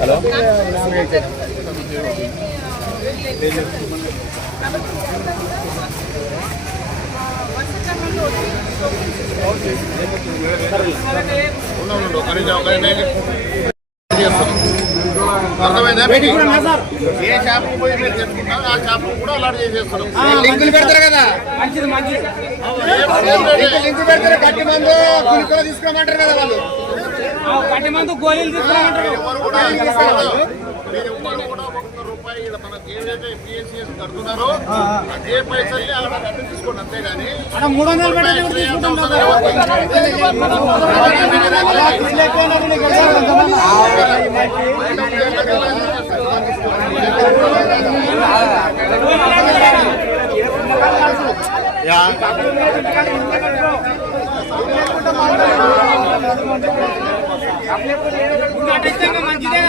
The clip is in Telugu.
హలో అర్థమైందా? ఏ షాపు పోయి మీరు తెచ్చుకుంటారు ఆ షాపు కూడా అలాట్ చేసేస్తున్నాం. లింకులు పెడతారు కదా, మంచిది మంచిది లింకు పెడతారు. కట్టి మందు గుళికలు తీసుకోమంటారు కదా వాళ్ళు, కట్టి మందు గోళీలు తీసుకోమంటారు. మీరు ఎవ్వరు కూడా ₹1 మనకి ఏదైతే పిఎస్సిఎస్ కడుతున్నారో అదే పైసల్ని అక్కడ కట్టి తీసుకోండి, అంతేగాని 300 పెట్టి తీసుకుంటాం. మంచిదే